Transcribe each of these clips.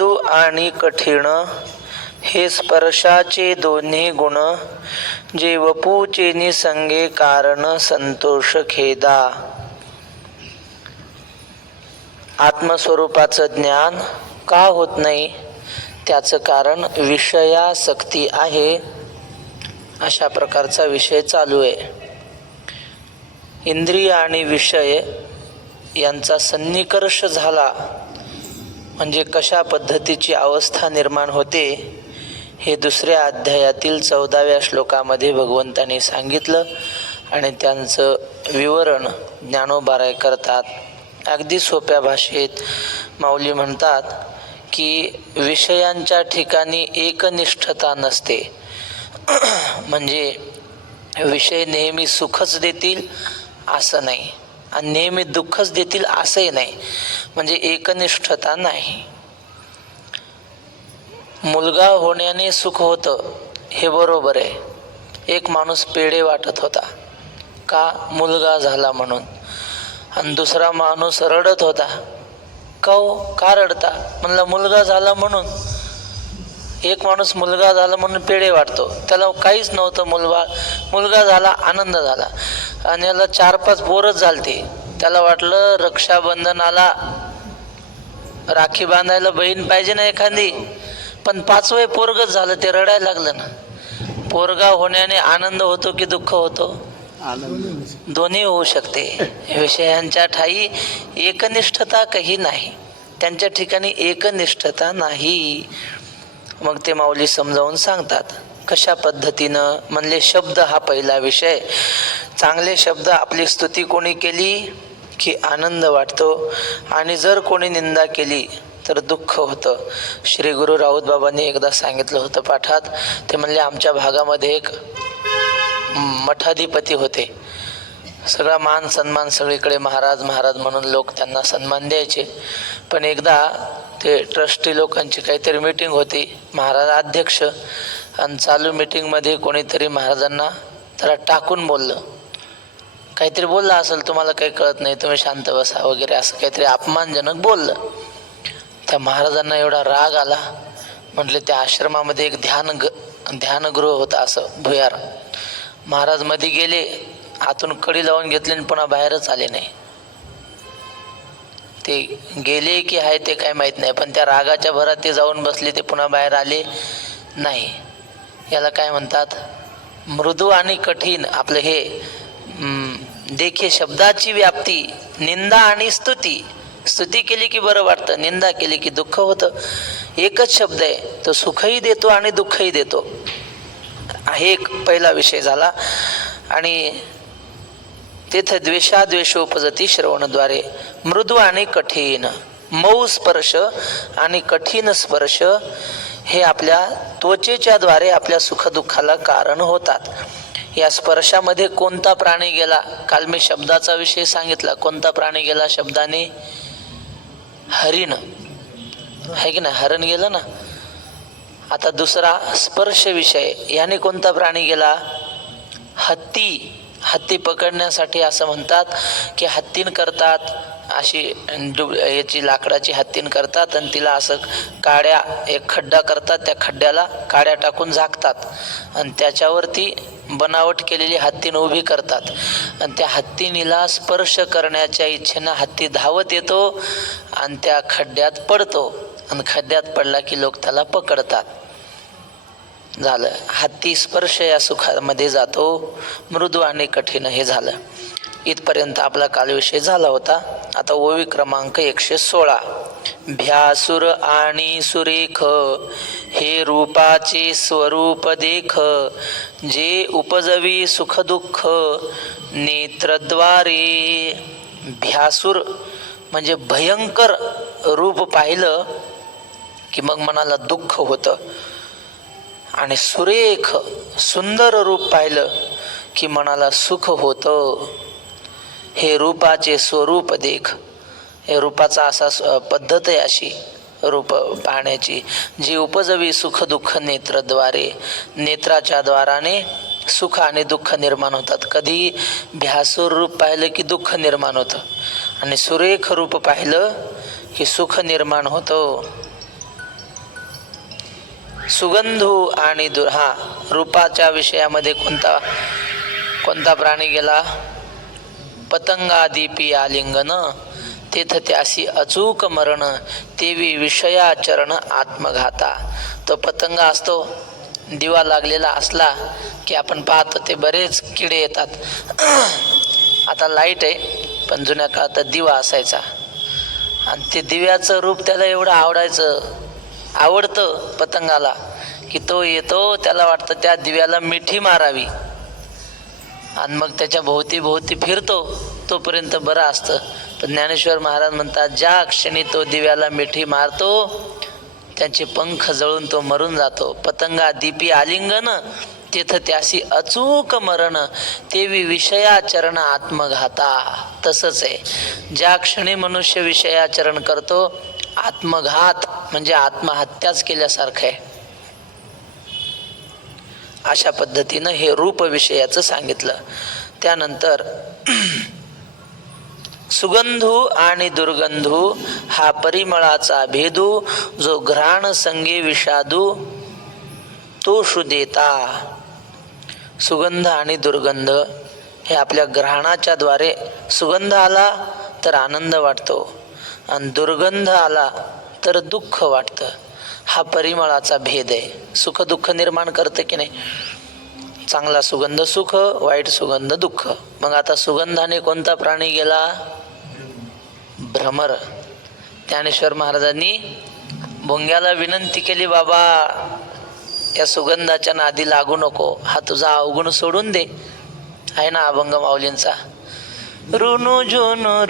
मृदू आणि कठीण हे स्पर्शाचे दोन्ही गुण, जे वपूचे निसंगे कारण संतोष खेदा. आत्मस्वरूपाचं ज्ञान का होत नाही, त्याचं कारण विषयासक्ती आहे. अशा प्रकारचा विषय चालू आहे. इंद्रिय आणि विषय यांचा सन्निकर्ष झाला म्हणजे कशा पद्धतीची अवस्था निर्माण होते हे दुसऱ्या अध्यायातील 14व्या श्लोकामध्ये भगवंतांनी सांगितलं. आणि त्यांचं विवरण ज्ञानोबाराय करतात. अगदी सोप्या भाषेत माऊली म्हणतात की विषयांच्या ठिकाणी एकनिष्ठता नसते. म्हणजे विषय नेहमी सुखच देतील असं नाही आणि नेहमी दुःखच देतील असंही नाही. म्हणजे एकनिष्ठता नाही. मुलगा होण्याने सुख होतं हे बरोबर आहे. एक माणूस पेढे वाटत होता का मुलगा झाला म्हणून, आणि दुसरा माणूस रडत होता का रडता, म्हणलं मुलगा झाला म्हणून. एक माणूस मुलगा झाला म्हणून पेढे वाटतो, त्याला काहीच नव्हतं, मुलगा झाला आनंद झाला. आणि याला 4-5 पोरच झालते, त्याला वाटलं रक्षाबंधनाला राखी बांधायला बहीण पाहिजे ना एखादी, पण 5वं पोरगच झालं, ते रडायला लागलं ना. पोरगा होण्याने आनंद होतो की दुःख होतो? दोन्ही होऊ शकते. विषयांच्या ठाई एकनिष्ठता काही नाही, त्यांच्या ठिकाणी एकनिष्ठता नाही. मग ते माऊली समजावून सांगतात कशा पद्धतीनं. म्हणले शब्द हा पहिला विषय. चांगले शब्द आपली स्तुती कोणी केली की आनंद वाटतो, आणि जर कोणी निंदा केली तर दुःख होतं. श्री गुरु राऊत बाबांनी एकदा सांगितलं होतं पाठात. ते म्हणले आमच्या भागामध्ये एक मठाधिपती होते. सगळा मान सन्मान सगळीकडे महाराज महाराज म्हणून लोक त्यांना सन्मान द्यायचे. पण एकदा ते ट्रस्टी लोकांची काहीतरी मीटिंग होती, महाराज अध्यक्ष, आणि चालू मीटिंगमध्ये कोणीतरी महाराजांना जरा टाकून बोललं. काहीतरी बोललं असेल, तुम्हाला काही कळत नाही, तुम्ही शांत बसा वगैरे, असं काहीतरी अपमानजनक बोललं. त्या महाराजांना एवढा राग आला. म्हटले त्या आश्रमामध्ये एक ध्यानगृह होतं असं भुयार. महाराज मध्ये गेले, आतून कडी लावून घेतली आणि पुन्हा बाहेरच आले नाही. ते गेले की आहे ते काय माहीत नाही, पण त्या रागाच्या भरात ते जाऊन बसले, ते पुन्हा बाहेर आले नाही. याला काय म्हणतात? मृदू आणि कठीण. आपलं हे देखील शब्दाची व्याप्ती. निंदा आणि स्तुती. स्तुती केली की बरं वाटतं, निंदा केली की दुःख होतं. एकच शब्द आहे, तो सुखही देतो आणि दुःखही देतो. हे एक पहिला विषय झाला. आणि तेथे द्वेषोपजती श्रवणद्वारे. मृदू आणि कठीण. मऊ स्पर्श आणि कठीण स्पर्श हे आपल्या त्वचेच्या द्वारे आपल्या सुखदुःखाला कारण होतात. या स्पर्शामध्ये कोणता प्राणी गेला? काल मी शब्दाचा विषय सांगितला. कोणता प्राणी गेला शब्दाने? हरिण आहे की नाही? हरण गेलं ना. आता दुसरा स्पर्श विषय. याने कोणता प्राणी गेला? हत्ती. हत्ती पकडण्यासाठी असं म्हणतात की हत्तीन करतात अशी याची लाकडाची हत्तीन करतात आणि तिला असं काड्या, एक खड्डा करतात, त्या खड्ड्याला काड्या टाकून झाकतात आणि त्याच्यावरती बनावट केलेली हत्तीन उभी करतात. आणि त्या हत्तीनीला स्पर्श करण्याच्या इच्छेनं हत्ती धावत येतो आणि त्या खड्ड्यात पडतो. आणि खड्ड्यात पडला की लोक त्याला पकडतात. झालं. हत्ती स्पर्श या सुखामध्ये जातो. मृदू आणि कठीण हे झालं. इथपर्यंत आपला कालविषय झाला होता. आता ओवी क्रमांक 116. भ्यासुर आणि सुरेख हे रूपाचे स्वरूप देख, जे उपजवी सुख दुःख नेत्रद्वारे. भ्यासुर म्हणजे भयंकर रूप पाहिलं की मग मनाला दुःख होतं. आणि सुरेख सुंदर रूप पाहिलं की मनाला सुख होतं. हे रूपाचे स्वरूप देख. हे रूपाचा असा पद्धत आहे अशी रूप पाहण्याची, जी उपजवी सुख दुःख नेत्रद्वारे. नेत्राच्या द्वाराने सुख आणि दुःख निर्माण होतात. कधी भ्यासूर रूप पाहिलं की दुःख निर्माण होतं, आणि सुरेख रूप पाहिलं की सुख निर्माण होतं. सुगंधू आणि हा रूपाच्या विषयामध्ये कोणता प्राणी गेला? पतंगादीपी आलिंगन तेथ त्यासी अचूक मरण तेवी विषयाचरण आत्मघाता. तो पतंग असतो, दिवा लागलेला असला की आपण पाहतो ते बरेच किडे येतात. आता लाईट आहे, पण जुन्या काळात दिवा असायचा आणि ते दिव्याचं रूप त्याला एवढं आवडतं पतंगाला की तो येतो, त्याला वाटतं त्या दिव्याला मिठी मारावी आणि मग त्याच्या भोवती फिरतो, तोपर्यंत बरं असतं. पण ज्ञानेश्वर महाराज म्हणतात, ज्या क्षणी तो दिव्याला मिठी मारतो त्याचे पंख जळून तो मरून जातो. पतंगा दीपी आलिंगन तेथ त्यासी अचूक मरण तेवी विषयाचरण आत्मघाता. तसंच आहे, ज्या क्षणी मनुष्य विषयाचरण करतो, आत्मघात म्हणजे आत्महत्याच केल्यासारखं आहे. अशा पद्धतीनं हे रूप विषयाचं सांगितलं. त्यानंतर सुगंधू आणि दुर्गंधू हा परिमळाचा भेदू, जो घ्राण संगे विषादू तो शुदेता. सुगंध आणि दुर्गंध हे आपल्या घ्राणाच्या द्वारे सुगंध आला तर आनंद वाटतो आणि दुर्गंध आला तर दुःख वाटतं. हा परिमळाचा भेद आहे. सुख दुःख निर्माण करतं की नाही? चांगला सुगंध सुख, वाईट सुगंध दुःख. मग आता सुगंधाने कोणता प्राणी गेला? भ्रमर. ज्ञानेश्वर महाराजांनी भुंग्याला विनंती केली, बाबा या सुगंधाच्या नादी लागू नको, हा तुझा अवगुण सोडून दे. आहे ना अभंग माऊलींचा, रुनु जुनु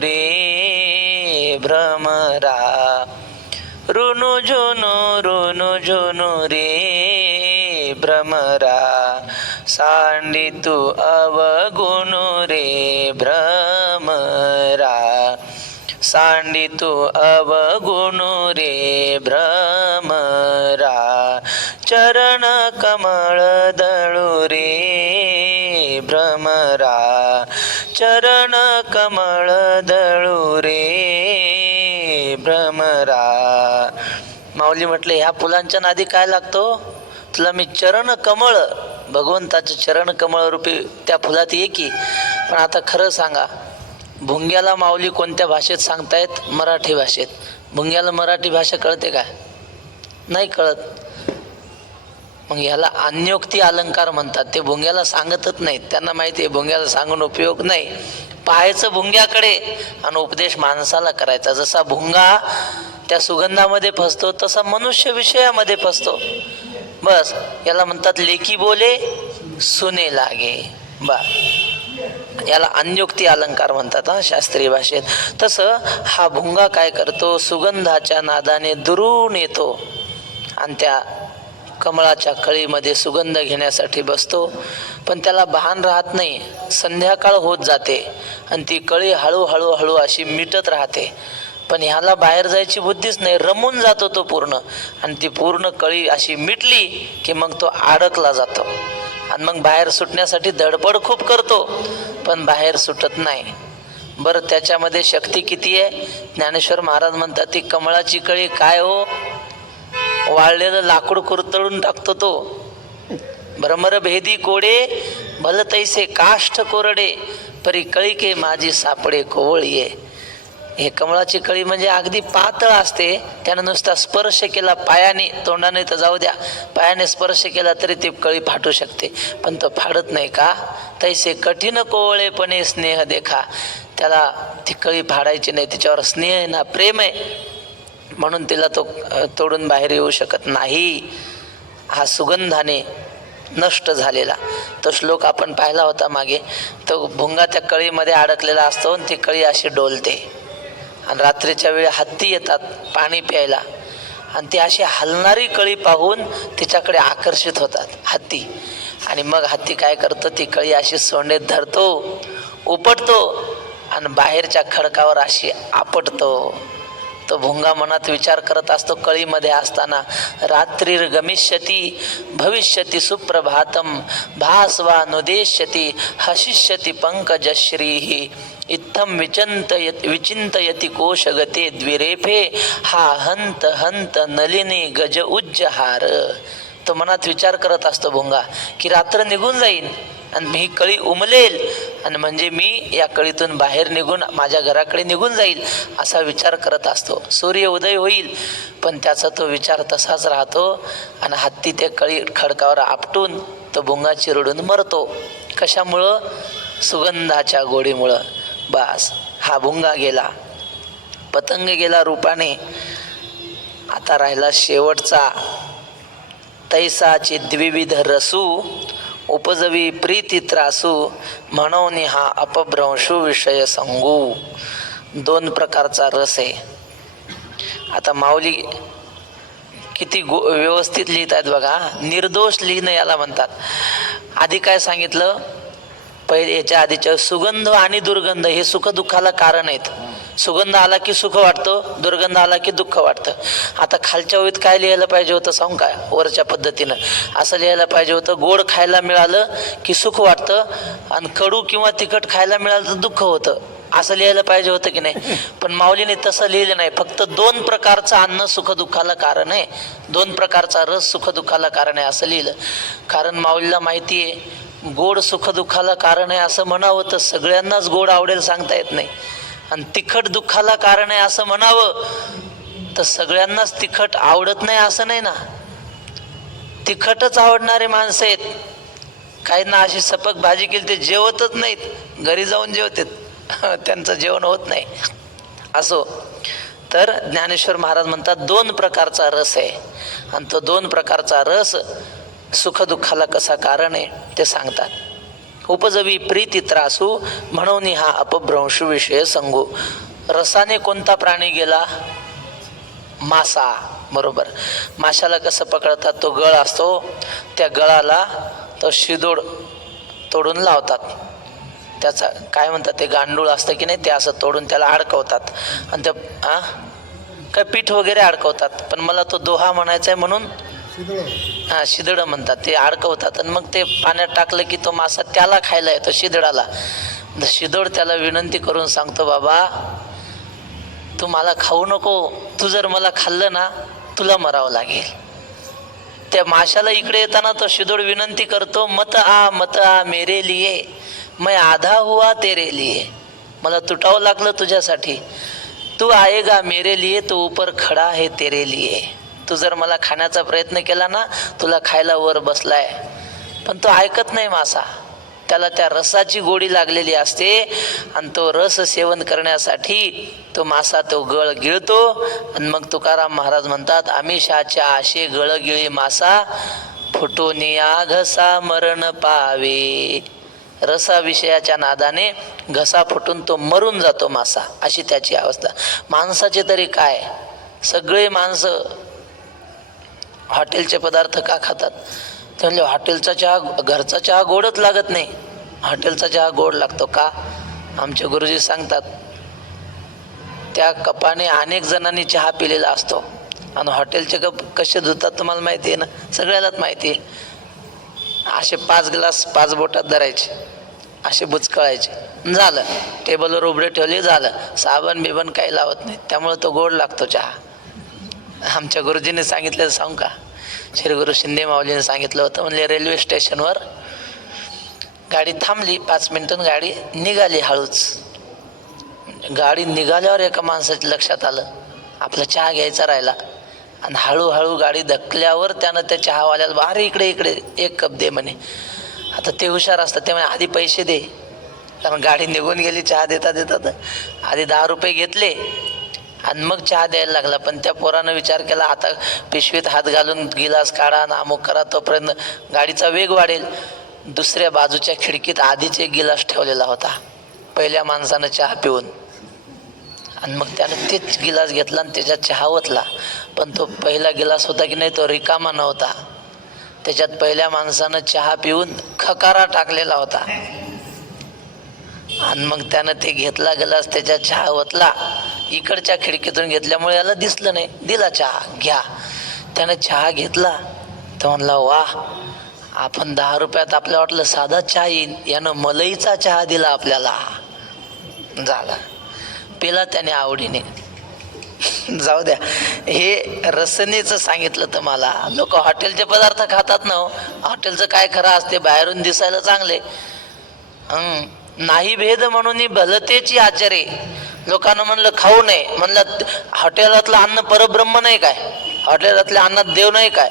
रे भ्रमरा, रुनु जुनु रे भ्रमरा, सांडी तू अवगुण रे भ्रमरा, सांडी तू अवगुण रे भ्रमरा, चरण कमळ दळू रे भ्रमरा, चरण कमळ दळू रे भ्रमरा. माऊली म्हटले, ह्या फुलांच्या नादी काय लागतो? तुला मी चरण कमळ, भगवंताचे चरण कमळ रूपी त्या फुलात ये की. पण आता खरं सांगा, भुंग्याला माऊली कोणत्या भाषेत सांगतायत? मराठी भाषेत. भुंग्याला मराठी भाषा कळते का? नाही कळत. मग याला अन्योक्ती अलंकार म्हणतात. ते भुंग्याला सांगतच नाहीत, त्यांना माहिती आहे भुंग्याला सांगून उपयोग नाही. पाहायचं भुंग्याकडे आणि उपदेश माणसाला करायचा. जसा भुंगा त्या सुगंधामध्ये फसतो तसा मनुष्य विषयामध्ये फसतो. बस याला म्हणतात लेकी बोले सुने लागे. याला अन्योक्ती अलंकार म्हणतात शास्त्रीय भाषेत. तसं हा भुंगा काय करतो? सुगंधाच्या नादाने दुरून येतो आणि त्या कमळाच्या कळीमध्ये सुगंध घेण्यासाठी बसतो. पण त्याला भान राहत नाही. संध्याकाळ होत जाते आणि ती कळी हळूहळू अशी मिटत राहते. पण ह्याला बाहेर जायची बुद्धीच नाही. रमून जातो तो पूर्ण. आणि ती पूर्ण कळी अशी मिटली की मग तो अडकला जातो आणि मग बाहेर सुटण्यासाठी धडपड खूप करतो, पण बाहेर सुटत नाही. बरं त्याच्यामध्ये शक्ती किती आहे? ज्ञानेश्वर महाराज म्हणतात, ती कमळाची कळी काय हो, वाळलेलं लाकूड कुरतळून टाकतो तो. भ्रमर भेदी कोडे भल तैसे काष्ठ कोरडे, परी कळिके माझी सापडे कोवळीये. हे कमळाची कळी म्हणजे अगदी पातळ असते. त्यानं नुसता स्पर्श केला पायाने, तोंडाने तर जाऊ द्या, पायाने स्पर्श केला तरी ती कळी फाटू शकते, पण तो फाडत नाही का? तैसे कठीण कोवळेपणे स्नेह देखा. त्याला ती कळी फाडायची नाही, तिच्यावर स्नेह आहे ना, प्रेम आहे, म्हणून तिला तो तोडून बाहेर येऊ शकत नाही. हा सुगंधाने नष्ट झालेला तो श्लोक आपण पाहिला होता मागे. तो भुंगा त्या कळीमध्ये अडकलेला असतो आणि ती कळी अशी डोलते आणि रात्रीच्या वेळी हत्ती येतात पाणी प्यायला आणि ती अशी हलणारी कळी पाहून तिच्याकडे आकर्षित होतात हत्ती. आणि मग हत्ती काय करतो? ती कळी अशी सोंडेत धरतो, उपटतो आणि बाहेरच्या खडकावर अशी आपटतो. तो भुंगा मनात विचार करत असतो कळीमध्ये असताना, रात्रीर गमिष्यती भविष्यती सुप्रभातम भास्वा नुदेश्यती हशिष्यती पंकजश्रीः इत्थम विचिंतयति कोशगते द्विरेफे हा हंत हंत नलिनी गज उज्जहार. तो मनात विचार करत असतो भुंगा की रात्र निघून जाईन आणि ही कळी उमलेल आणि म्हणजे मी या कळीतून बाहेर निघून माझ्या घराकडे निघून जाईल असा विचार करत असतो. सूर्य उदय होईल पण त्याचा तो विचार तसाच राहतो आणि हत्ती त्या कळी खडकावर आपटून तो भुंगा चिरडून मरतो. कशामुळं? सुगंधाच्या गोडीमुळं. बस हा भुंगा गेला, पतंग गेला रूपाने. आता राहिला शेवटचा. तैसाची द्विविध रसू उपजवी प्रीती त्रासू म्हणून हा अपभ्रंशू विषय संगू. दोन प्रकारचा रस आहे. आता माऊली किती व्यवस्थित लिहित आहेत बघा. निर्दोष लिहिणं याला म्हणतात. आधी काय सांगितलं? पहिले याच्या आधीच्या सुगंध आणि दुर्गंध हे सुख दुःखाला कारण आहेत. सुगंध आला की सुख वाटतं, दुर्गंध आला की दुःख वाटतं. आता खालच्या ओळीत काय लिहायला पाहिजे होतं सांगू काय? वरच्या पद्धतीनं असं लिहायला पाहिजे होतं, गोड खायला मिळालं की सुख वाटतं आणि कडू किंवा तिखट खायला मिळालं तर दुःख होतं, असं लिहायला पाहिजे होतं की नाही? पण माऊलीने तसं लिहिलं नाही. फक्त दोन प्रकारचं अन्न सुख दुःखाला कारण आहे, दोन प्रकारचा रस सुख दुःखाला कारण आहे असं लिहिलं. कारण माऊलीला माहिती आहे गोड सुख दुःखाला कारण आहे असं म्हणावं तर सगळ्यांनाच गोड आवडेल सांगता येत नाही, आणि तिखट दुःखाला कारण आहे असं म्हणावं तर सगळ्यांनाच तिखट आवडत नाही असं नाही ना. तिखटच आवडणारे माणसं आहेत. काहींना अशी सपक भाजी केली ते जेवतच नाहीत, घरी जाऊन जेवतात, त्यांचं जेवण होत नाही. असो, तर ज्ञानेश्वर महाराज म्हणतात दोन प्रकारचा रस आहे आणि तो दोन प्रकारचा रस सुख दुःखाला कसा कारण आहे ते सांगतात. उपजवी प्रीती त्रासू म्हणून हा अपभ्रंशू विषय संगू. रसाने कोणता प्राणी गेला? मासा. बरोबर. माशाला कसं पकडतात? तो गळ असतो, त्या गळाला तो शिदोड तोडून लावतात. त्याचा काय म्हणतात ते गांडूळ असतं की नाही, ते असं तोडून त्याला अडकवतात आणि त्या काय पीठ वगैरे अडकवतात. पण मला तो दोहा म्हणायचा आहे म्हणून शिदडं म्हणतात. ते अडकवतात आणि मग ते पाण्यात टाकलं की तो मासा त्याला खायला येतो, शिदडाला. शिदोड त्याला विनंती करून सांगतो, बाबा तू मला खाऊ नको, तू जर मला खाल्लं ना तुला मरावं लागेल. त्या माशाला इकडे येताना तो शिदोड विनंती करतो, मत आ मेरे लिए, मैं आधा हुआ तेरे लिए. मला तुटावं लागलं तुझ्यासाठी. तू आएगा मेरे लिए तो ऊपर खडा है तेरे लिए. तू जर मला खाण्याचा प्रयत्न केला ना तुला खायला वर बसलाय. पण तो ऐकत नाही मासा. त्याला त्या रसाची गोडी लागलेली असते आणि तो रस सेवन करण्यासाठी तो मासा तो गळ गिळतो. आणि मग तुकाराम महाराज म्हणतात, आमिषाच्या आशे गळगिळी मासा फुटून या घसा मरण पावे. रसा विषयाच्या नादाने घसा फुटून तो मरून जातो मासा, अशी त्याची अवस्था. माणसाचे तरी काय, सगळे माणसं हॉटेलचे पदार्थ का खातात? ते म्हणले हॉटेलचा चहा, घरचा चहा गोडच लागत नाही, हॉटेलचा चहा गोड लागतो का? आमचे गुरुजी सांगतात त्या कपाने अनेक जणांनी चहा पिलेला असतो आणि हॉटेलचे कप कसे धुतात तुम्हाला माहिती आहे ना, सगळ्यालाच माहिती आहे. असे 5 ग्लास 5 बोटात धरायचे, असे बुचकळायचे, झालं. टेबलवर उघडे ठेवले, झालं. साबण बिबण काही लावत नाही, त्यामुळे तो गोड लागतो चहा. आमच्या गुरुजींनी सांगितलं सांगू का? श्री गुरु शिंदे माऊलीने सांगितलं होतं. म्हणले रेल्वे स्टेशनवर गाडी थांबली, 5 मिनिटं गाडी निघाली. हळूच गाडी निघाल्यावर एका माणसाच्या लक्षात आलं आपला चहा घ्यायचा राहिला. आणि हळूहळू गाडी धकल्यावर त्यानं त्या चहावाल्याला, अरे इकडे इकडे 1 कप दे म्हणे. आता ते हुशार असतात, ते म्हणे आधी पैसे दे, कारण गाडी निघून गेली. चहा देता देतात आधी 10 रुपये घेतले आणि मग चहा द्यायला लागला. पण त्या पोरानं विचार केला, आता पिशवीत हात घालून गिलास काढा ना अमुक करा, तोपर्यंत गाडीचा वेग वाढेल. दुसऱ्या बाजूच्या खिडकीत आधीच 1 गिलास ठेवलेला होता पहिल्या माणसानं चहा पिऊन. आणि मग त्यानं तेच गिलास घेतला आणि त्याच्यात चहा ओतला. पण तो पहिला गिलास होता की नाही, तो रिकामा नव्हता. त्याच्यात पहिल्या माणसानं चहा पिऊन खकारा टाकलेला होता. आणि मग त्यानं ते घेतला गिलास, त्याच्यात चहा ओतला इकडच्या खिडकीतून घेतल्यामुळे याला दिसलं नाही. दिला चहा, घ्या. त्यानं चहा घेतला तर म्हणला वा, आपण 10 रुपयात आपल्याला वाटलं साधा चहा येईल, यानं मलईचा चहा दिला आपल्याला. झाला, पिला त्याने आवडीने. जाऊ द्या, हे रसनेचं सांगितलं तर मला. लोक हॉटेलचे पदार्थ खातात ना, हॉटेलचं काय खरं असते, बाहेरून दिसायला चांगले. नाही भेद म्हणून भलतेची आचारे. लोकांना म्हणलं खाऊ नये, म्हणलं हॉटेलातलं अन्न परब्रह्म नाही काय, हॉटेलातल्या अन्नात देव नाही काय.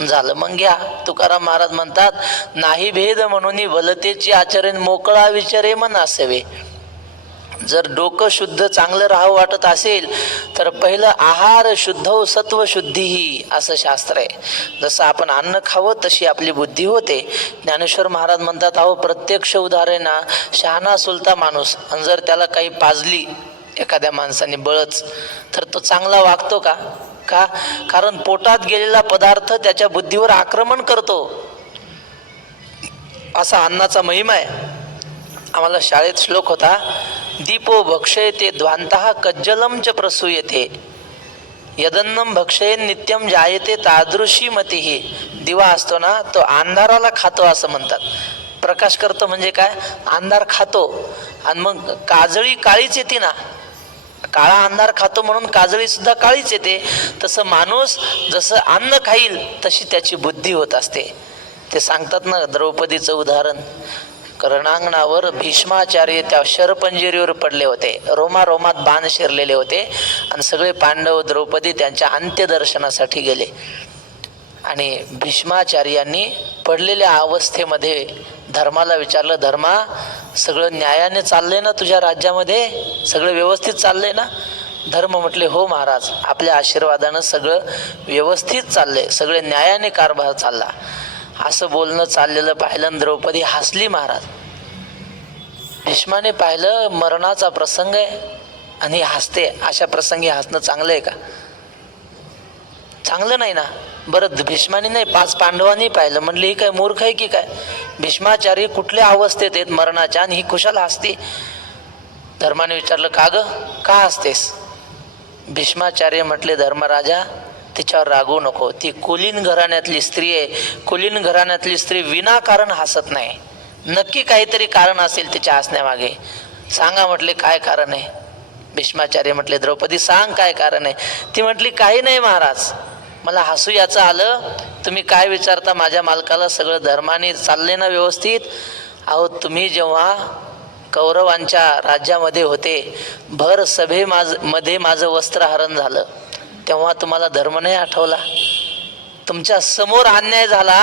झालं, मग घ्या. तुकाराम महाराज म्हणतात, नाही भेद म्हणून भलतेची आचरण मोकळा विचारे मन असावे. जर डोकं शुद्ध चांगलं राहावं वाटत असेल तर पहिलं आहार शुद्ध सत्व शुद्धी, असं शास्त्र आहे. जसं आपण अन्न खावं तशी आपली बुद्धी होते. ज्ञानेश्वर महाराज म्हणतात, अहो प्रत्यक्ष उदाहरण ना, शहाणा सुलता माणूस, आणि जर त्याला काही पाजली एखाद्या माणसाने बळच, तर तो चांगला वागतो का? का? कारण पोटात गेलेला पदार्थ त्याच्या बुद्धीवर आक्रमण करतो. असा अन्नाचा महिमा आहे. आम्हाला शाळेत श्लोक होता, दीपो भक्षयते ध्वांतः कज्जलम च प्रसूयते, यदन्नम भक्षयेन नित्यम जायते तादृशी मतिही. दिवा असतो ना, तो अंधाराला खातो असं म्हणतात. प्रकाश करतो म्हणजे काय? अंधार खातो. आणि मग काजळी काळीच येते ना, काळा अंधार खातो म्हणून काजळी सुद्धा काळीच येते. तसं माणूस जसं अन्न खाईल तशी त्याची बुद्धी होत असते. ते सांगतात ना, द्रौपदीचं उदाहरण, रणांगणावर भीष्माचार्य त्या शरपंजिरीवर पडले होते, रोमारोमात बाण शिरलेले होते, आणि सगळे पांडव द्रौपदी त्यांच्या अंत्यदर्शनासाठी गेले. आणि भीष्माचार्यांनी पडलेल्या अवस्थेमध्ये धर्माला विचारलं, धर्मा, सगळं न्यायाने चाललंय ना तुझ्या राज्यामध्ये, सगळं व्यवस्थित चाललंय ना? धर्म म्हटले, हो महाराज, आपल्या आशीर्वादानं सगळं व्यवस्थित चाललंय, सगळे न्यायाने कारभार चालला. असं बोलणं चाललेलं पाहिलं, द्रौपदी हसली. महाराज भीष्माने पाहिलं मरणाचा प्रसंग आहे आणि हसते. अशा प्रसंगी हसणं चांगलं आहे का? चांगलं नाही ना. बरं, भीष्माने नाही, 5 पांडवांनी पाहिलं, म्हणले ही काय मूर्ख आहे की काय? भीष्माचार्य कुठल्या अवस्थेत आहेत मरणाच्या, आणि ही कुशाला हसते. धर्माने विचारलं, का ग, का हसतेस? भीष्माचार्य म्हटले, धर्मराजा, तिच्यावर रागवू नको, ती कुलीन घराण्यातली स्त्री आहे. कुलीन घराण्यातली स्त्री विनाकारण हसत नाही, नक्की काहीतरी कारण असेल तिच्या हसण्यामागे. सांगा म्हटले, काय कारण आहे? भीष्माचार्य म्हटले, द्रौपदी सांग काय कारण आहे? ती म्हटली, काही नाही महाराज, मला हसू याचं आलं. तुम्ही काय विचारता माझ्या मालकाला, सगळं धर्माने चालले ना व्यवस्थित? अहो तुम्ही जेव्हा कौरवांच्या राज्यामध्ये होते, भर सभेमध्ये माझं वस्त्रहरण झालं, तेव्हा तुम्हाला धर्म नाही आठवला? तुमच्या समोर अन्याय झाला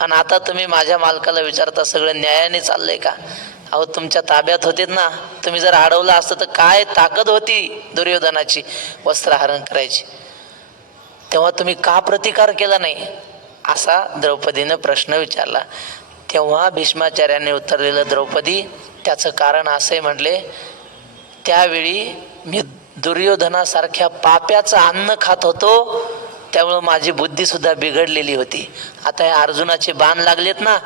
आणि आता तुम्ही माझ्या मालकाला विचारता सगळं न्यायाने चाललंय का? अहो तुमच्या ताब्यात होते ना, तुम्ही जर अडवलं असतं तर काय ताकद होती दुर्योधनाची वस्त्रहरण करायची, तेव्हा तुम्ही का प्रतिकार केला नाही? असा द्रौपदीनं प्रश्न विचारला. तेव्हा भीष्माचार्यांनी उत्तर दिलं, द्रौपदी, त्याचं कारण असं म्हटले, त्यावेळी मी दुर्योधनासारख्या पाप्याचं अन्न खात होतो, त्यामुळं माझी बुद्धी सुद्धा बिघडलेली होती. आता हे अर्जुनाचे बाण लागलेत ना,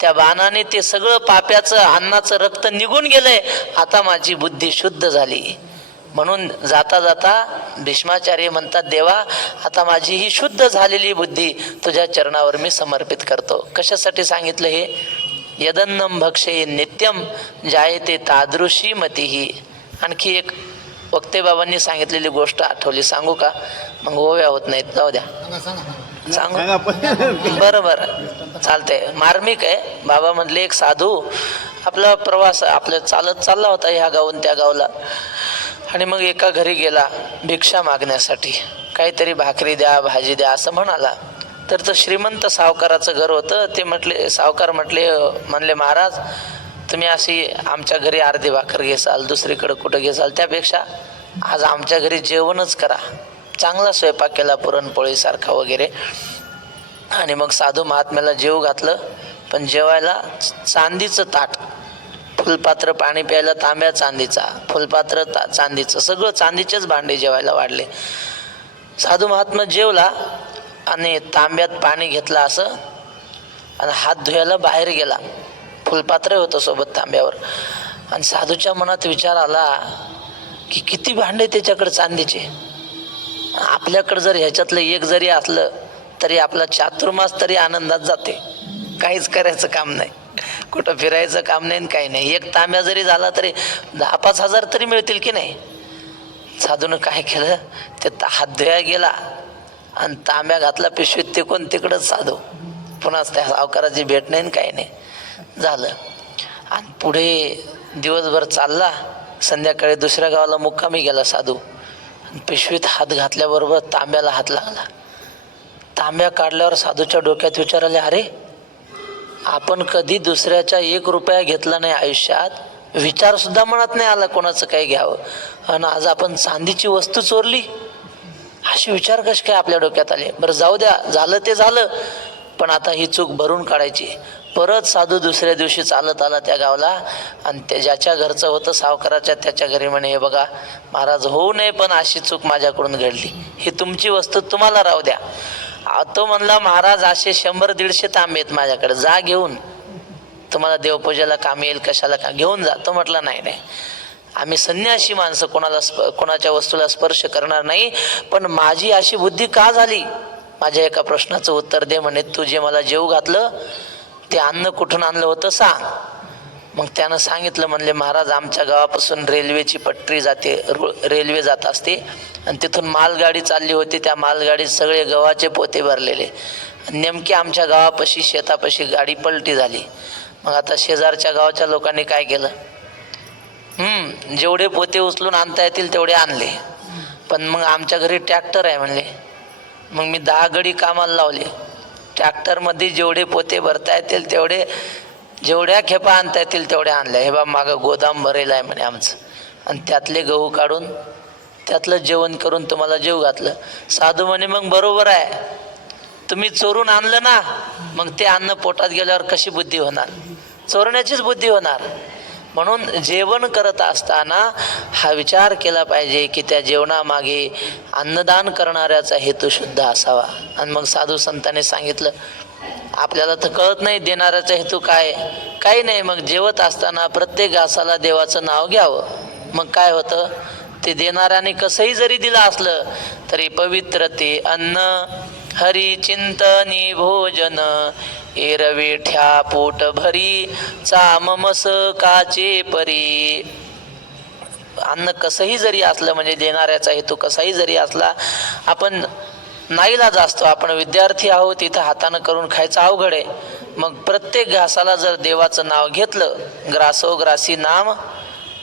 त्या बाणाने ते सगळं पाप्याचं अन्नाचं रक्त निघून गेलंय, आता माझी बुद्धी शुद्ध झाली. म्हणून जाता जाता भीष्माचार्य म्हणतात, देवा, आता माझी ही शुद्ध झालेली बुद्धी तुझ्या चरणावर मी समर्पित करतो. कशासाठी सांगितलं हे? यदन्नम भक्षये नित्यम जायते तादृशी मतिही. आणखी एक वक्ते बाबांनी सांगितलेली गोष्ट आठवली, सांगू का? मग ओव्या होत नाहीत, जाऊ द्या, सांगू. बरं चालतंय, मार्मिक आहे. बाबा म्हटले, एक साधू आपला प्रवास आपल्या चालत चालला होता ह्या गावून त्या गावला, आणि मग एका घरी गेला भिक्षा मागण्यासाठी, काहीतरी भाकरी द्या, भाजी द्या असं म्हणाला. तर तो श्रीमंत सावकाराचं घर होतं. ते म्हटले, सावकार म्हणले, महाराज, तुम्ही अशी आमच्या घरी अर्धी भाकर घेसाल, दुसरीकडे कुठं घेसाल, त्यापेक्षा आज आमच्या घरी जेवणच करा. चांगला स्वयंपाक केला, पुरणपोळीसारखा वगैरे. आणि मग साधू महात्म्याला जेवू घातलं, पण जेवायला चांदीचं ताट, फुलपात्र, पाणी प्यायला तांब्या चांदीचा, फुलपात्र चांदीचं, सगळं चांदीचेच भांडे जेवायला वाढले. साधू महात्मा जेवला आणि तांब्यात पाणी घेतलं असं, आणि हात धुवायला बाहेर गेला. फुलपात्र होतं सोबत तांब्यावर. आणि साधूच्या मनात विचार आला, की किती भांडे त्याच्याकडे चांदीचे. आपल्याकडे जर ह्याच्यातलं एक जरी असलं तरी आपला चातुर्मास तरी आनंदात जाते. काहीच करायचं काम नाही, कुठं फिरायचं काम नाही, काही नाही. एक तांब्या जरी झाला तरी 10-5 हजार तरी मिळतील की नाही. साधूनं काय केलं, ते हात धुया गेला आणि तांब्या घातला पिशवीत, ते कोण तिकडंच साधू. पुन्हा त्या सावकाराची भेट नाही, काही नाही झालं. आणि पुढे दिवसभर चालला, संध्याकाळी दुसऱ्या गावाला मुक्कामी गेला साधू. पिशवीत हात घातल्याबरोबर तांब्याला हात लागला. तांब्या काढल्यावर साधूच्या डोक्यात विचार आले, अरे आपण कधी दुसऱ्याच्या 1 रुपया घेतला नाही आयुष्यात, विचार सुद्धा मनात नाही आला कोणाचं काही घ्यावं, आणि आज आपण चांदीची वस्तू चोरली. असे विचार कसे काय आपल्या डोक्यात आले. बरं जाऊ द्या, झालं ते झालं, पण आता ही चूक भरून काढायची. परत साधू दुसऱ्या दिवशी चालत आला त्या गावाला, आणि ते ज्याच्या घरचं होतं सावकाराच्या, त्याच्या घरी म्हणे, हे बघा महाराज, होऊ नये पण अशी चूक माझ्याकडून घडली, ही तुमची वस्तू तुम्हाला राहू द्या. तो म्हणला, महाराज असे 100-150 तांबे आहेत माझ्याकडे, जा घेऊन, तुम्हाला देवपूजेला काम येईल, कशाला का घेऊन जा. तो म्हटला, नाही नाही, आम्ही संन्यासी माणसं कोणाच्या वस्तूला स्पर्श करणार नाही. पण माझी अशी बुद्धी का झाली, माझ्या एका प्रश्नाचं उत्तर दे. म्हणे, तू जे मला जेवू घातलं ते अन्न कुठून आणलं होतं सांग. मग त्यानं सांगितलं. म्हणले, महाराज आमच्या गावापासून रेल्वेची पटरी जाते, रेल्वे जात असते, आणि तिथून मालगाडी चालली होती. त्या मालगाडीत सगळे गव्हाचे पोते भरलेले. नेमकी आमच्या गावापाशी, शेतापाशी गाडी पलटी झाली. मग आता शेजारच्या गावाच्या लोकांनी काय केलं, जेवढे पोते उचलून आणता येतील तेवढे आणले. पण मग आमच्या घरी ट्रॅक्टर आहे म्हणले. मग मी 10 गडी कामाला लावले. ट्रॅक्टरमध्ये जेवढे पोते भरता येतील तेवढे, जेवढ्या खेपा आणता येतील तेवढ्या आणल्या. हे बा मागं गोदाम भरेल आहे म्हणे आमचं, आणि त्यातले गहू काढून त्यातलं जेवण करून तुम्हाला जेव घातलं. साधू म्हणे, मग बरोबर आहे, तुम्ही चोरून आणलं ना, मग ते अन्न पोटात गेल्यावर कशी बुद्धी होणार, चोरण्याचीच बुद्धी होणार. म्हणून जेवण करत असताना हा विचार केला पाहिजे की त्या जेवणामागे अन्नदान करणाऱ्याचा हेतू शुद्ध असावा. आणि मग साधू संतांनी सांगितलं, आपल्याला तर कळत नाही देणाऱ्याचा हेतू काय, काही नाही. मग जेवत असताना प्रत्येक घासाला देवाचं नाव घ्यावं. मग काय होतं, ते देणाऱ्याने कसंही जरी दिलं असलं तरी पवित्र ते अन्न, हरी चिंतनी भोजन, एरवेठ्या पोट भरी, चाममस काचे परी. अन्न कसंही जरी असलं, म्हणजे देणाऱ्याचा हेतू कसाही जरी असला, आपण नाईलाज असतो, आपण विद्यार्थी आहोत, इथं हातानं करून खायचं अवघड आहे. मग प्रत्येक घासाला जर देवाचं नाव घेतलं, ग्रासोग्रासी नाम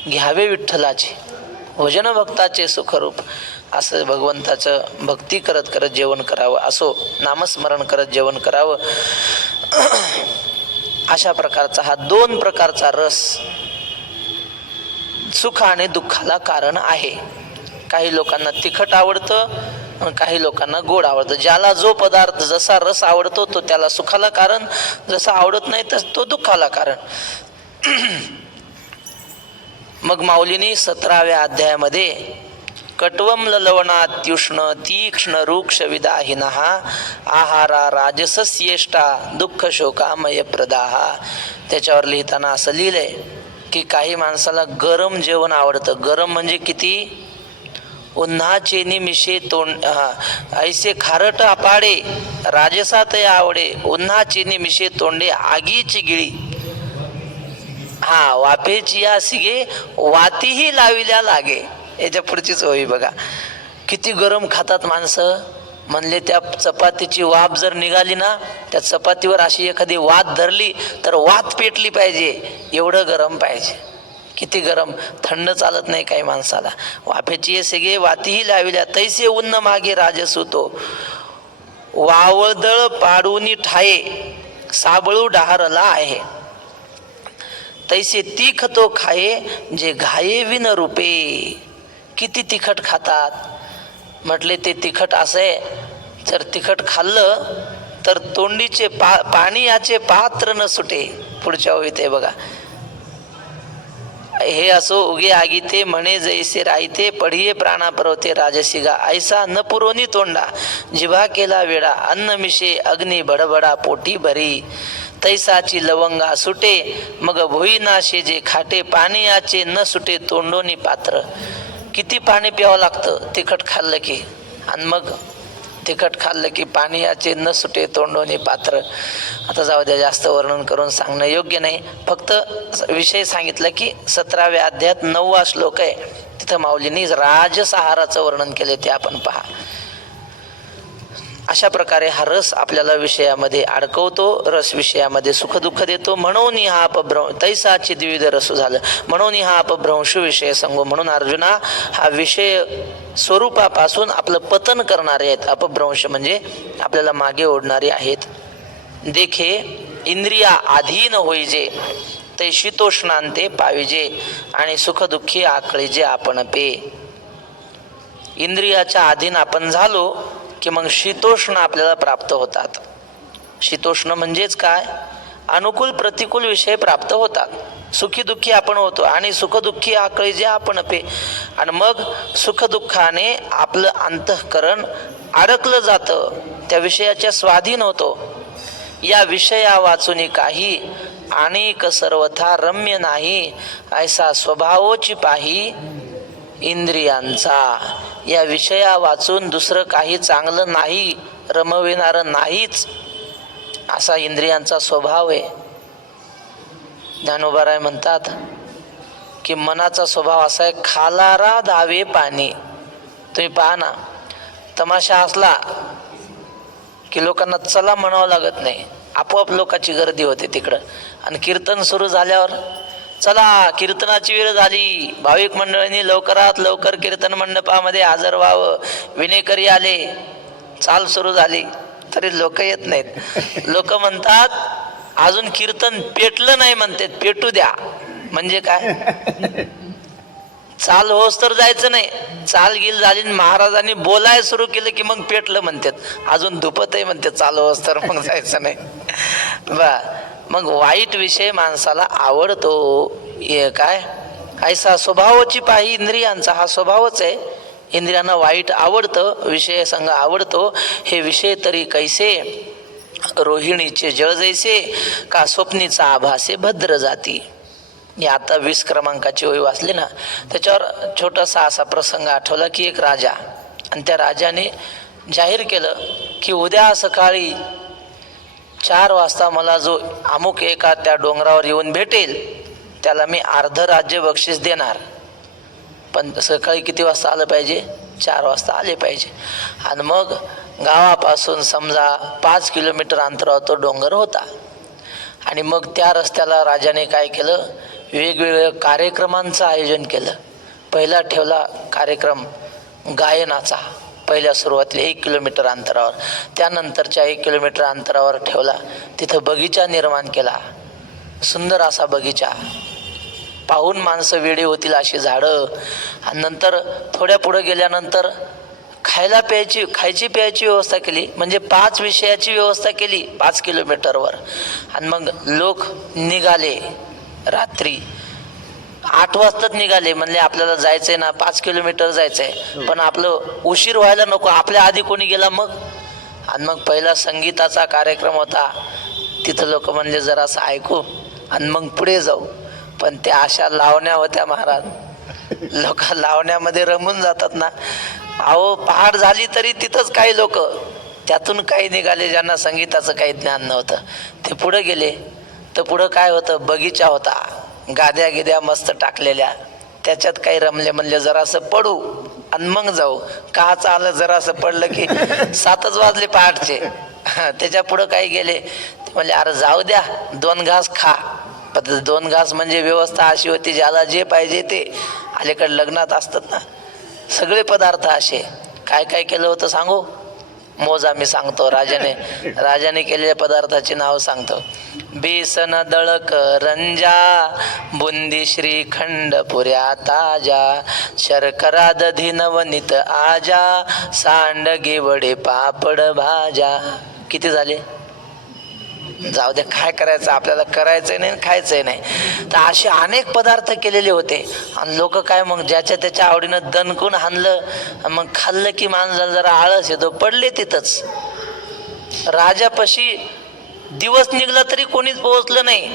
घ्यावे विठ्ठलाचे, भजन भक्ताचे सुखरूप, असं भगवंताचं भक्ती करत करत जेवण करावं, असो नामस्मरण करत जेवण करावं. अशा प्रकारचा हा 2 प्रकारचा रस सुख आणि दुःखाला कारण आहे. काही लोकांना तिखट आवडतं आणि काही लोकांना गोड आवडतं. ज्याला जो पदार्थ, जसा रस आवडतो तो त्याला सुखाला कारण, जसा आवडत नाही तर तो दुःखाला कारण. मग माऊलींनी 17व्या अध्यायामध्ये कट्वम ललवणात्युष्ण तीक्ष्ण रूक्ष विदाहिनः आहारा राजसस्येष्टा दुःख शोकामय प्रदाहा, त्याच्यावर लिहिताना असं लिहिलंय की काही माणसाला गरम जेवण आवडतं. गरम म्हणजे किती, उन्हाचे निमिषे तोंड, ऐसे खारट अपाडे राजसात आवडे, उन्हाचे निमिषे तोंडे आगीची गिळी, वाफेची या सिगे वातीही लाविल्या लागे. याच्या पुढचीच होई बघा, किती गरम खातात माणसं. म्हणले त्या चपातीची वाफ जर निघाली ना, त्या चपातीवर अशी एखादी वात धरली तर वात पेटली पाहिजे, एवढं गरम पाहिजे. किती गरम, थंड चालत नाही काही माणसाला. वाफेची सिगे वातीही लाविल्या, तैसे उन्न मागे राजसूतो, वावळदळ पाडूनी ठाये साबळू डहारला आहे, तैसे तिख तो खाये जे घाये विन रूपे. किती तिखट खातात. म्हटले ते तिखट असे, जर तिखट खाल्लं तर तोंडीचे पाणी याचे पात्र न सुटे. पुढच्या ओळीत आहे बघा, हे असो उगे आगीते म्हणे जैसे राईते, पढिये प्राणा परवते राजसिगा, ऐसा न पुरोनी तोंडा जिभा केला वेडा, अन्न मिशे अग्नी बडबडा पोटी भरी, तैसाची लवंगा सुटे मग भुई नाशे जे खाटे, पाणी याचे न सुटे तोंडोनी पात्र. किती पाणी प्यावं लागतं तिखट खाल्लं की, आणि मग तिखट खाल्लं की पाणी याचे न सुटे तोंडोनी पात्र. आता जाऊ द्या, जास्त वर्णन करून सांगणं योग्य नाही. फक्त विषय सांगितलं की 17व्या अध्यायात 9वा श्लोक आहे, तिथं माऊलींनी राजसहाराचं वर्णन केले, ते आपण पहा. अशा प्रकारे हा रस आपल्याला विषयामध्ये अडकवतो, रस विषयामध्ये सुख दुःख देतो. म्हणून हा अपभ्रंश तैसाची द्विविध रस झालं, म्हणून हा अपभ्रंश विषय संगो. म्हणून अर्जुना, हा विषय स्वरूपापासून आपलं पतन करणारे आहेत. अपभ्रंश म्हणजे आपल्याला मागे ओढणारे आहेत. देखे इंद्रिया अधीन होईजे, ते शीतोष्णांते पाविजे, आणि सुखदुःखी आकळीजे आपण पे. इंद्रियाच्या अधीन आपण झालो की मग शीतोष्ण आपल्याला प्राप्त होतात. शीतोष्ण म्हणजेच काय? अनुकूल प्रतिकूल विषय प्राप्त होतात. सुखी दुःखी आपण होतो आणि सुखदुःखी आकळीजे आपण पे. आणि मग सुखदुःखाने आपलं अंतःकरण अडकलं जातं, त्या विषयाच्या स्वाधीन होतो. या विषया वाचून काही अनेक सर्वथा रम्य नाही, ऐसा स्वभावोची पाही इंद्रियांचा. या विषया वाचून दुसरं काही चांगलं नाही, रमविणारं नाहीच, असा इंद्रियांचा स्वभाव आहे. ज्ञानोबाराय म्हणतात की मनाचा स्वभाव असा आहे, खालारा धावे पाणी. तुम्ही पहा ना, तमाशा असला की लोकांना चला म्हणावं लागत नाही, आपोआप लोकांची गर्दी होते तिकडं. आणि कीर्तन सुरू झाल्यावर चला कीर्तनाची वेळ झाली, भाविक मंडळींनी लवकरात लवकर कीर्तन मंडपामध्ये हजर व्हावं, विनेकरी आले, चाल सुरू झाली, तरी लोक येत नाहीत. लोक म्हणतात अजून कीर्तन पेटलं नाही, म्हणतात पेटू द्या. म्हणजे काय? चाल होस तर जायचं नाही, चाल गिल झाली, महाराजांनी बोलाय सुरू केलं की मग पेटलं म्हणतात. अजून धुपत आहे म्हणते, चाल होस तर मग जायचं नाही. बा मग वाईट विषय माणसाला आवडतो. हे काय? ऐसा स्वभावाची पाही इंद्रियांचा, हा स्वभावच आहे. इंद्रियांना वाईट आवडतं, विषय संग आवडतो. हे विषय तरी कैसे? रोहिणीचे जळ जैसे, का स्वप्नीचा आभासे भद्र जाती. हे आता 20 क्रमांकाची ओळी वाचली ना, त्याच्यावर छोटासा असा प्रसंग आठवला की एक राजा, आणि त्या राजाने जाहीर केलं की उद्या सकाळी 4 वाजता मला जो अमुक एका त्या डोंगरावर येऊन भेटेल त्याला मी अर्ध राज्य बक्षीस देणार. पण सकाळी किती वाजता आलं पाहिजे? 4 वाजता आले पाहिजे. आणि मग गावापासून समजा 5 किलोमीटर अंतरावर तो डोंगर होता. आणि मग त्या रस्त्याला राजाने काय केलं? वेगवेगळ्या कार्यक्रमांचं आयोजन केलं. पहिला ठेवला कार्यक्रम गायनाचा, पहिल्या सुरुवातीला 1 किलोमीटर अंतरावर. त्यानंतरच्या 1 किलोमीटर अंतरावर ठेवला, तिथं बगीचा निर्माण केला, सुंदर असा बगीचा, पाहून माणसं वेडी होतील अशी झाडं. आणि नंतर थोड्या पुढे गेल्यानंतर खायची प्यायची व्यवस्था केली, म्हणजे 5 विषयाची व्यवस्था केली 5 किलोमीटरवर. आणि मग लोक निघाले रात्री 8 वाजताच निघाले. म्हणले आपल्याला जायचंय ना, 5 किलोमीटर जायचंय, पण आपलं उशीर व्हायला नको, आपल्या आधी कोणी गेला मग. आणि मग पहिला संगीताचा कार्यक्रम होता, तिथं लोक म्हणले जरासं ऐकू आणि मग पुढे जाऊ. पण त्या अशा लावण्या होत्या महाराज, लोक लावण्यामध्ये रमून जातात ना. अहो पहाड झाली तरी तिथंच काही लोक त्यातून काही निघाले ज्यांना संगीताचं काही ज्ञान नव्हतं, ते पुढे गेले. तर पुढं काय होतं? बगीचा होता, गाद्या गिद्या मस्त टाकलेल्या, त्याच्यात काही रमले. म्हणले जरासं पडू आणि मग जाऊ. का चाललं? जरासं पडलं की 7च वाजले पहाटचे. त्याच्या पुढं काही गेले, ते म्हणले अरे जाऊ द्या, 2 घास खा. पण 2 घास म्हणजे व्यवस्था अशी होती, ज्याला जे पाहिजे ते. अलीकडे लग्नात असतात ना सगळे पदार्थ असे. काय काय केलं होतं सांगू? मोजा मी सांगतो. राजाने केलेल्या पदार्थाची नाव सांगतो. बेसन दळक रंजा, बुंदी श्रीखंड पुऱ्या ताजा, शर्करा दधी नवनीत आजा, सांडगे वडे पापड भाजा. किती झाले? जाऊ द्या, काय करायचं आपल्याला, करायचंय नाही खायचंय नाही. तर असे अनेक पदार्थ केलेले होते. आणि लोक काय मग ज्याच्या त्याच्या आवडीनं दणकून हाणलं, मग खाल्लं की माणसाला जरा आळस येतो, पडले तिथंच. राजापाशी दिवस निघला तरी कोणीच पोहोचलं नाही.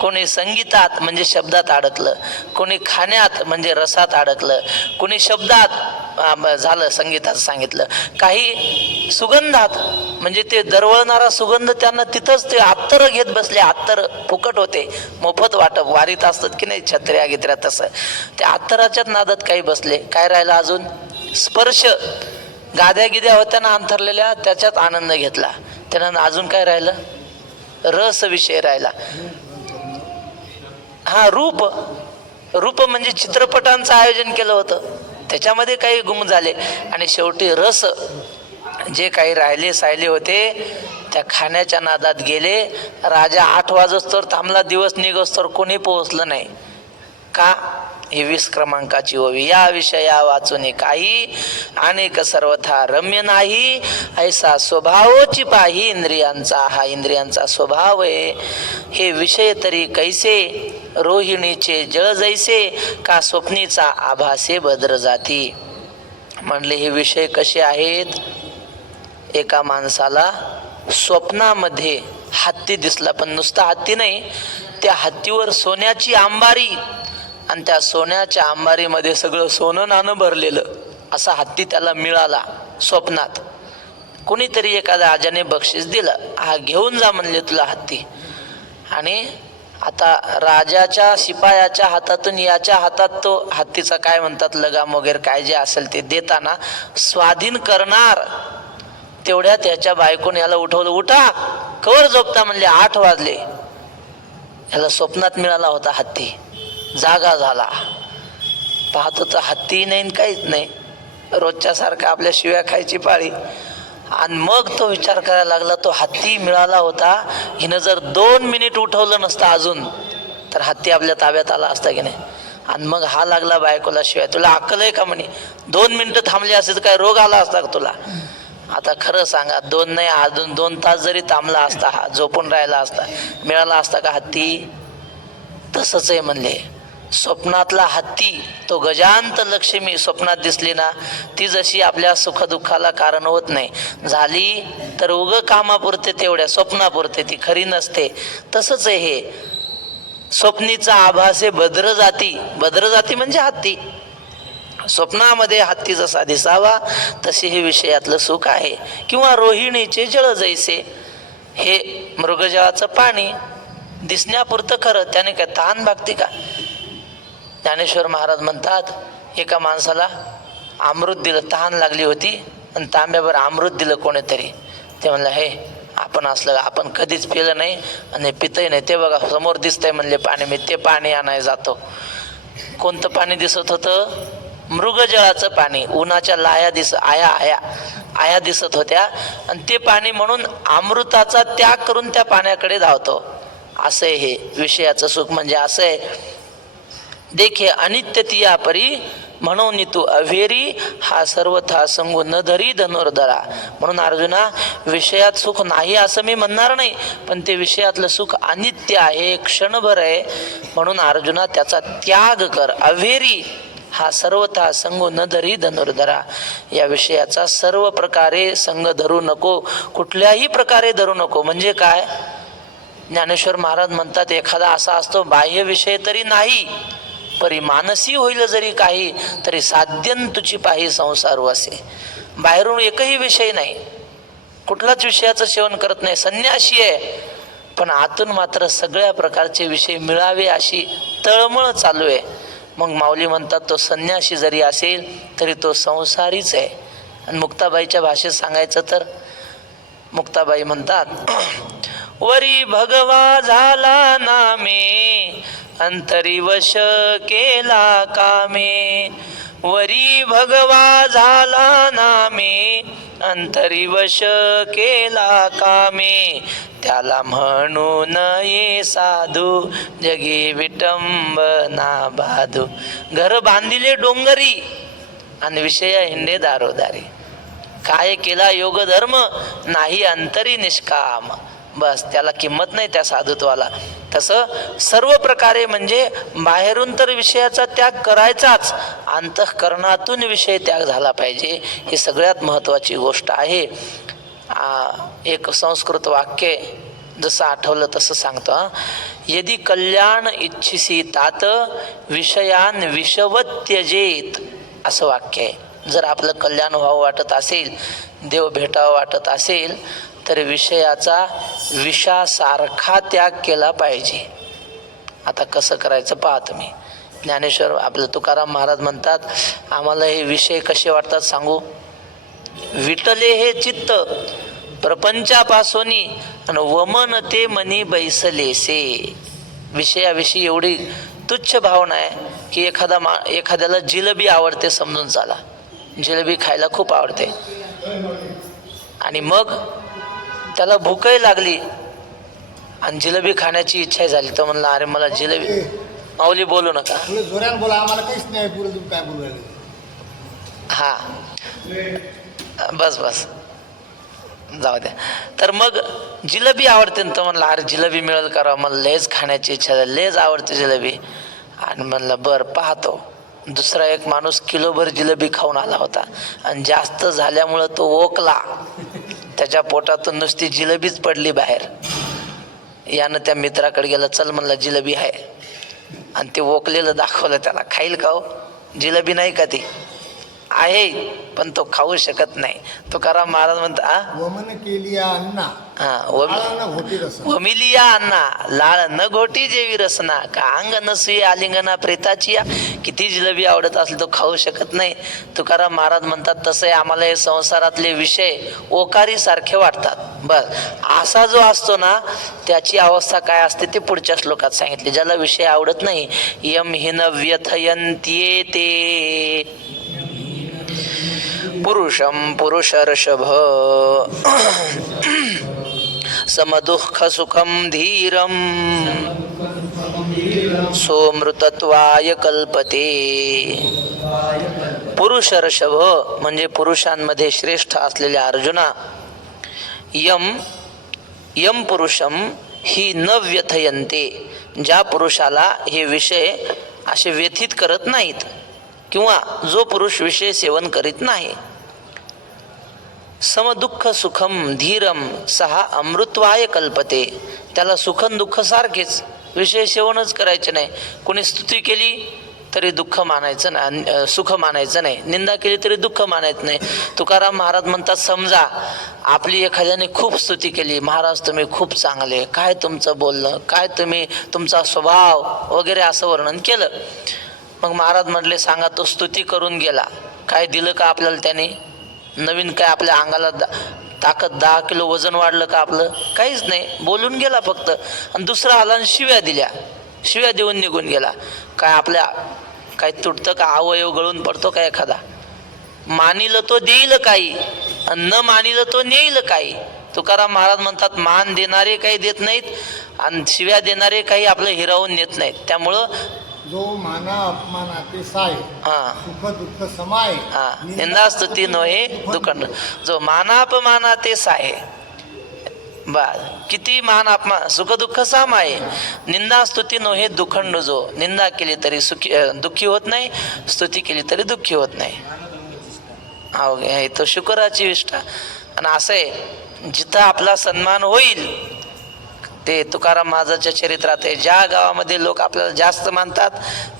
कोणी संगीतात म्हणजे शब्दात अडकलं, कोणी खाण्यात म्हणजे रसात अडकलं, कोणी शब्दात झालं संगीतात सांगितलं, काही सुगंधात म्हणजे ते दरवळणारा सुगंध त्यांना तिथंच ते अत्तर घेत बसले. अत्तर फुकट होते, मोफत वाटप, वारीत असतात की नाही छत्र्या गित्र्या, तसं ते अत्तराच्याच नादात काही बसले. काय राहिलं अजून? स्पर्श, गाद्या गिद्या होत्या ना अंथरलेल्या, त्याच्यात आनंद घेतला. त्यानं अजून काय राहिलं? रस विषय राहिला. हा, रूप. रूप म्हणजे चित्रपटांचं आयोजन केलं होतं, त्याच्यामध्ये काही गुम झाले. आणि शेवटी रस, जे काही राहिले सायले होते त्या खाण्याच्या नादात गेले. राजा 8 वाजोस्तर थांबला, दिवस निघोस्तर कोणी पोहोचलं नाही. का? ही 20 क्रमांकाची ओवी. या विषया वाचून काही अनेक सर्वथा रम्य नाही, ऐसा स्वभावची पाही इंद्रियांचा. हा इंद्रियांचा स्वभाव आहे. हे विषय तरी कैसे, रोहिणीचे जळ जैसे, का स्वप्नीचा आभासे भद्र जाती. म्हणले हे विषय कसे आहेत? एका माणसाला स्वप्नामध्ये हत्ती दिसला, पण नुसता हत्ती नाही, त्या हत्तीवर सोन्याची अंबारी, आणि त्या सोन्याच्या अंबारीमध्ये सगळं सोनं नाणं भरलेलं, असा हत्ती त्याला मिळाला स्वप्नात. कोणीतरी एखाद्या राजाने बक्षीस दिलं, हा घेऊन जा म्हणले तुला हत्ती. आणि आता राजाच्या शिपायाच्या हातातून याच्या हातात तो हत्तीचा काय म्हणतात लगाम वगैरे काय जे असेल ते देताना स्वाधीन करणार तेवढ्यात त्याच्या बायकोने याला उठवलं. उठा, कवर झोपता म्हणले, 8 वाजले. याला स्वप्नात मिळाला होता हत्ती, जागा झाला. पाहतो तर हत्ती नाही, काहीच नाही, रोजच्या सारखं आपल्या शिव्या खायची पाळी. आणि मग तो विचार करायला लागला, तो हत्ती मिळाला होता, हिनं जर 2 मिनिट उठवलं नसतं अजून, तर हत्ती आपल्या ताब्यात आला असता की नाही. आणि मग हा लागला बायकोला शिवाय, तुला अक्कल आहे का म्हणे, 2 मिनिटं थांबली असते तर काय रोग आला असता का तुला? आता खरं सांगा, 2 नाही अजून 2 तास जरी थांबला असता, हा झोपून राहिला असता, मिळाला असता का हत्ती? तसंच आहे म्हणले. स्वप्नातला हत्ती, तो गजांत लक्ष्मी स्वप्नात दिसली ना, ती जशी आपल्या सुखदुःखाला कारण होत नाही, झाली तर उग कामापुरते, तेवढ्या स्वप्नापुरते, ती खरी नसते. तसंच आहे हे. स्वप्नीचा आभासे भद्र जाती. भद्र जाती म्हणजे हत्ती. स्वप्नामध्ये हत्ती जसा दिसावा तसे हे विषयातलं सुख आहे. किंवा रोहिणीचे जळ जैसे, हे मृगजळाचं पाणी दिसण्यापुरतं खरं, त्याने काय तहान भागते का? ज्ञानेश्वर महाराज म्हणतात, एका माणसाला अमृत दिलं, तहान लागली होती, आणि तांब्यावर अमृत दिलं कोणीतरी. ते म्हणलं, हे आपण असलं, आपण कधीच पिलं नाही आणि पितही नाही, ते बघा समोर दिसतंय म्हणले पाणी, मी ते पाणी आणायला जातो. कोणतं पाणी दिसत होतं? मृगजळाचं पाणी. उन्हाच्या लाया आया दिसत होत्या, आणि ते पाणी म्हणून अमृताचा त्याग करून त्या पाण्याकडे धावतो. असं हे विषयाचं सुख म्हणजे असं आहे. देखे अनित्य तिया परी, म्हणून तू अवेरी, हा सर्वथा संगू न धरी धनुर्धरा. म्हणून अर्जुना, विषयात सुख नाही असं मी म्हणणार नाही, पण ते विषयातलं सुख अनित्य आहे, क्षणभर आहे. म्हणून अर्जुना त्याचा त्याग कर. अवेरी हा सर्वथा संगू न धरी धनुर्धरा. या विषयाचा सर्व प्रकारे संग धरू नको, कुठल्याही प्रकारे धरू नको. म्हणजे काय? ज्ञानेश्वर महाराज म्हणतात, एखादा असा असतो बाह्य विषय तरी नाही, परी मानसी होईल जरी काही, तरी साध्यन तुची पाही संसार वसे. बाहेरून एकही विषय नाही, कुठलाच विषयाचं सेवन करत नाही, संन्यासी आहे, पण आतून मात्र सगळ्या प्रकारचे विषय मिळावे अशी तळमळ चालू आहे. मग माऊली म्हणतात, तो संन्यासी जरी असेल तरी तो संसारीच आहे. आणि मुक्ताबाईच्या भाषेत सांगायचं तर मुक्ताबाई म्हणतात, वरी भगवा झाला नामे, अंतरी वश केला कामे. वरी भगवा झाला नामे, अंतरी वश केला कामे. त्याला म्हणून ये साधू, जगी विटंबना बाधू. घर बांधिले डोंगरी आणि विषय हिंडे दारोदारी. काय केला योग धर्म, नाही अंतरी निष्काम. बस त्याला किंमत नाही त्या साधुत्वाला. तसं सर्व प्रकारे म्हणजे बाहेरून तर विषयाचा त्याग करायचाच, अंतःकरणातून विषय त्याग झाला पाहिजे. ही सगळ्यात महत्त्वाची गोष्ट आहे. एक संस्कृत वाक्य जसं आठवलं तसं सांगतो. यदि कल्याण इच्छिसी तात विषयान विषवत त्यजेत, असं वाक्य आहे. जर आपलं कल्याण व्हावं वाटत असेल, देव भेटावं वाटत असेल, तर विषयाचा विषासारखा त्याग केला पाहिजे. आता कसं करायचं पहा तुम्ही. ज्ञानेश्वर आपलं तुकाराम महाराज म्हणतात, आम्हाला हे विषय कसे वाटतात सांगू. विटले हे चित्त प्रपंचापासोनी आणि वमन ते मनी बैसलेसे. विषयाविषयी एवढी तुच्छ भावना आहे की एखाद्याला जिलेबी आवडते समजून चाला, जिलेबी खायला खूप आवडते, आणि मग त्याला भूकही लागली आणि जिलेबी खाण्याची इच्छा झाली, तर म्हणला अरे मला जिलेबी. माऊली बोलू नका, बोला, आम्हाला काहीच नाही पुढे काय बोलू. हा बस बस जाऊ द्या. तर मग जिलेबी आवडते तर म्हणलं अरे जिलेबी मिळेल करा, मला लेज खाण्याची इच्छा झाली, लेज आवडते जिलेबी. आणि म्हणलं बरं पाहतो. दुसरा एक माणूस किलोभर जिलेबी खाऊन आला होता आणि जास्त झाल्यामुळं तो ओकला, त्याच्या पोटातून नुसती जिलेबीच पडली बाहेर. यानं त्या मित्राकडे गेलं, चल म्हणलं जिलेबी आहे, आणि ते ओकलेलं दाखवलं त्याला. खाईल का हो? जिलेबी नाही का ती आहे, पण तो खाऊ शकत नाही. तुकाराम महाराज म्हणतात, वमन केली अन्ना, वमिलिया अन्ना लाळ न घोटी जेवी रसना, का अंग नसुई आलिंगना प्रेताची. किती जिलेबी आवडत असली तो खाऊ शकत नाही. तुकाराम महाराज म्हणतात, तसं आम्हाला हे संसारातले विषय ओकारी सारखे वाटतात. बस असा जो असतो ना, त्याची अवस्था काय असते ते पुढच्या श्लोकात सांगितले. ज्याला विषय आवडत नाही, यम हिन व्यथयन्त्येते पुरुषम पुरुषर्षभ समदुःख सुखम धीरम सोमृतत्वाय कल्पते. पुरुषर्षभ म्हणजे पुरुषांमध्ये श्रेष्ठ असलेल्या अर्जुना, यम पुरुषम ही न व्यथयन्ते, ज्या पुरुषाला हे विषय असे व्यथित करत नाहीत, किंवा जो पुरुष विषय सेवन करीत नाही. समदुःख सुखम धीरम सहा अमृतवाय कल्पते, त्याला सुख दुःख सारखेच, विषय सेवनच करायचे नाही. कोणी स्तुती केली तरी दुःख मानायचं नाही, सुख मानायचं नाही, निंदा केली तरी दुःख मानायचं नाही. तुकाराम महाराज म्हणतात, समजा आपली एखाद्याने खूप स्तुती केली, महाराज तुम्ही खूप चांगले, काय तुमचं बोलणं, काय तुम्ही तुमचा स्वभाव वगैरे असं वर्णन केलं. मग महाराज म्हटले, सांगा तो स्तुती करून गेला, काय दिलं का आपल्याला त्याने? नवीन काय आपल्या अंगाला ताकद 10 किलो वजन वाढलं का आपलं? काहीच नाही, बोलून गेला फक्त. आणि दुसरा आला आणि शिव्या दिल्या, शिव्या देऊन निघून गेला. काय आपल्या काय तुटतं का? अवयव गळून पडतो का एखादा? मानिलं तो देईल काही आणि न मानिलं तो नेईल काही. तुकाराम महाराज म्हणतात, मान देणारे काही देत नाहीत आणि शिव्या देणारे काही आपलं हिरावून नेत नाहीत. त्यामुळं जो माना अपमाना ते साय, सुख दुःख समाय, निंदा स्तुती नोहे दुखंड. जो मानापमाना ते साय, बर किती मान अपमान सुख दुःख समाय, निंदा स्तुती नोहे दुखंड. जो निंदा केली तरी दुःखी होत नाही, स्तुती केली तरी दुःखी होत नाही. हे तो शुक्राची विष्ठा. आणि असं आहे, जिथं आपला सन्मान होईल ते तुकाराम महाराजांच्या चरित्रात आहे. ज्या गावामध्ये लोक आपल्याला जास्त मानतात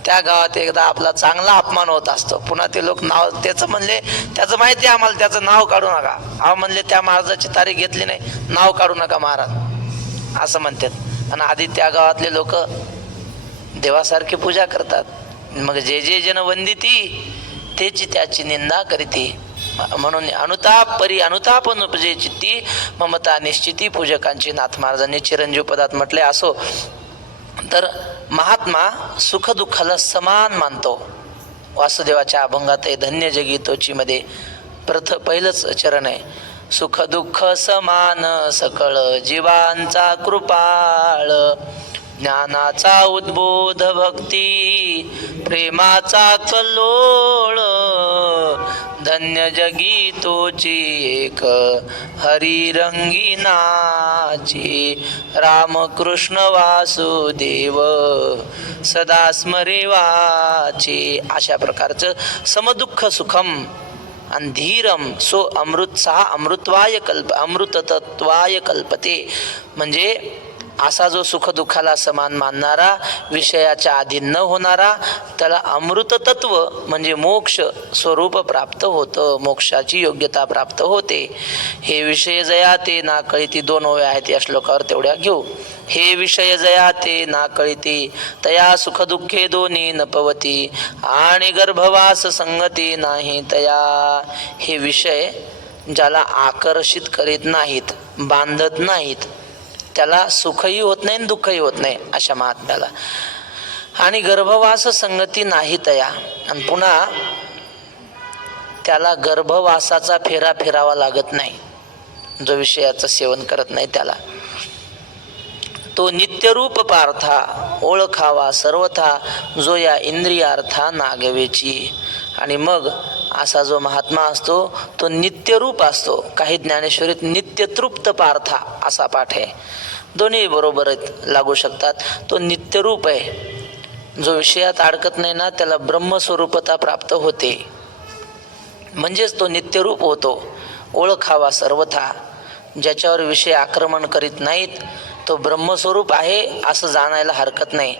त्या गावात एकदा आपला चांगला अपमान होत असतो. पुन्हा ते लोक नाव त्याचं म्हणले, त्याचं माहिती आहे आम्हाला, त्याचं नाव काढू नका. म्हणले त्या महाराजाची तारीख घेतली नाही, नाव काढू नका महाराज असं म्हणतात. आणि आधी त्या गावातले लोक देवासारखी पूजा करतात. मग जे जे जन वंदिती तेची त्याची निंदा करीती. म्हणून अनुताप परी अनुताप अनुपजे चित्ती ममता निश्चिती पूजकांची नाथ महाराजांनी चिरंजीव पदात म्हटले. असो तर महात्मा सुख दुःखाला समान मानतो. वासुदेवाच्या अभंगात धन्य जगी तोची मध्ये पहिलंच चरण आहे, सुख दुःख समान सकळ जीवांचा कृपाळ, ज्ञानाचा उद्बोध भक्ती प्रेमाचा कल्लोळ, धन्य जगी तोची एक हरी रंगीनाची, रामकृष्ण वासुदेव सदा स्मरेवाची. अशा प्रकारचं समदुःख सुखम आणि धीरम सो अमृतत्वाय कल्पते. म्हणजे असा जो सुखदुःखाला समान मानणारा, विषयाच्या अधीन न होणारा, त्याला अमृत तत्व म्हणजे मोक्ष स्वरूप प्राप्त होतं, मोक्षाची योग्यता प्राप्त होते. हे विषय जया ते ना कळिती, 2 ओव्या आहेत या श्लोकावर, तेवढ्या घेऊ. हे विषय जया ते ना कळिती, तया सुखदुःखे दोन्ही नपवती, आणि गर्भवास संगती नाही तया. हे विषय ज्याला आकर्षित करीत नाहीत, बांधत नाहीत, त्याला सुखही होत नाही आणि दुःखही होत नाही अशा महात्म्याला. आणि गर्भवास संगती नाही तया, आणि पुन्हा त्याला गर्भवासाचा फेरा फिरावा लागत नाही, जो विषयाचं सेवन करत नाही त्याला. तो नित्यरूप पार्था ओळखावा सर्वथा, जो या इंद्रियार्था नागवेची. आणि मग असा जो महात्मा असतो तो नित्यरूप असतो. काही ज्ञानेश्वरीत नित्यतृप्त पार्था असा पाठ आहे, दोन्ही बरोबर लागू शकतात. तो नित्यरूप आहे, जो विषयात अडकत नाही ना, त्याला ब्रह्मस्वरूपता प्राप्त होते, म्हणजेच तो नित्यरूप होतो. ओळखावा सर्वथा, ज्याच्यावर विषय आक्रमण करीत नाहीत, तो ब्रह्मस्वरूप आहे असं जाणायला हरकत नाही.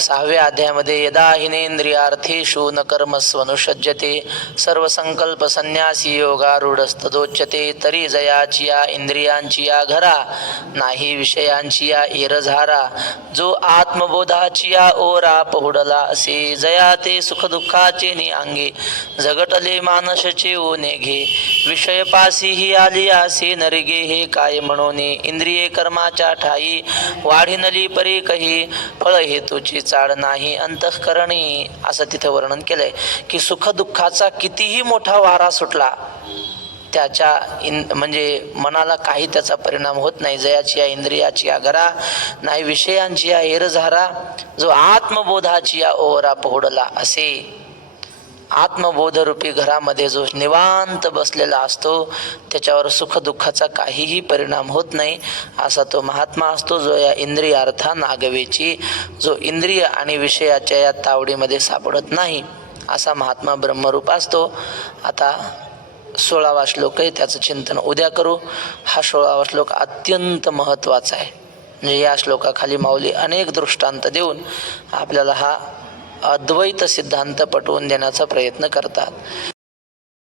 6व्या अध्यायामध्ये यदा हिनेंद्रियार्थेषु न कर्मस्वनुषज्यते सर्व संकल्प संन्यासी योगारूढस्तदोच्यते, तरी जयाची या इंद्रियांची या घरा, नाही विषयांची या एरझारा, जो आत्मबोधाची या ओरा पहुडला असे, जया ते सुखदुःखाचे नि अंगे, झगटले मानसचे ओने घे, विषय पासी ही आली असे नरगे, हे काय म्हणोने इंद्रिये कर्माच्या ठाई, वाढिनली परे कही, फळ हेतू चाड नाही अंतःकरणी. असं तिथं वर्णन केलंय की सुखदुःखाचा कितीही मोठा वारा सुटला, त्याच्या म्हणजे मनाला काही त्याचा परिणाम होत नाही. जयाची या इंद्रियाची या घरा, नाही विषयांची या एरझारा, जो आत्मबोधाची या ओहरा पहुडला असे. आत्मबोधरूपी घरामध्ये जो निवांत बसलेला असतो, त्याच्यावर सुखदुःखाचा काहीही परिणाम होत नाही, असा तो महात्मा असतो, जो या इंद्रियार्था नागवेची, जो इंद्रिय आणि विषयाच्या या तावडीमध्ये सापडत नाही, असा महात्मा ब्रह्मरूप असतो. आता 16वा श्लोक आहे, त्याचं चिंतन उद्या करू. हा 16वा श्लोक अत्यंत महत्त्वाचा आहे. म्हणजे या श्लोकाखाली माऊली अनेक दृष्टांत देऊन आपल्याला हा अद्वैत सिद्धांत पटवून देण्याचा प्रयत्न करतात.